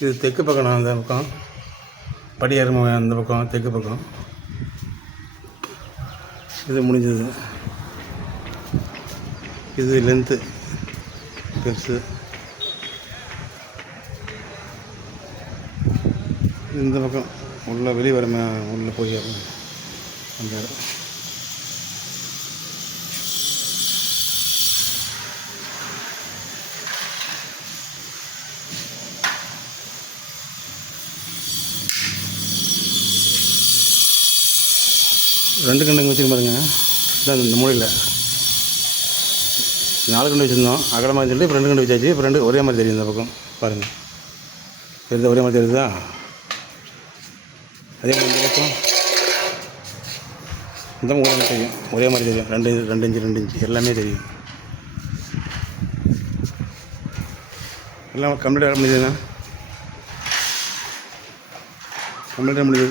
இது தெற்கு பக்கம், அந்த பக்கம் படியாரம் அந்த பக்கம் தெற்கு பக்கம் இது முடிஞ்சது. இது லென்த்து பெருசு. இந்த பக்கம் உள்ள வெளியே வர உள்ளே போய் அந்த இடம். ரெண்டு கண்டுங்க வச்சுருக்க பாருங்க. இதான் இந்த மூலையில் 4 கண்டு வச்சுருந்தோம் அகலமாக சொல்லிட்டு இப்போ 2 கண்டு வச்சாச்சு. இப்போ 2 ஒரே மாதிரி தெரியும். இந்த பக்கம் பாருங்கள், தெரியுதா? ஒரே மாதிரி தெரியுதா? அதே மாதிரி இந்த பக்கம் இந்த ஒரே மாதிரி தெரியும். ஒரே மாதிரி தெரியும். 2 இன்ச்சு 2 இன்ச்சு எல்லாமே தெரியும். எல்லாம் கம்ப்ளீட்டாக முடியுதுண்ணா, கம்ப்ளீட்டாக முடியுது.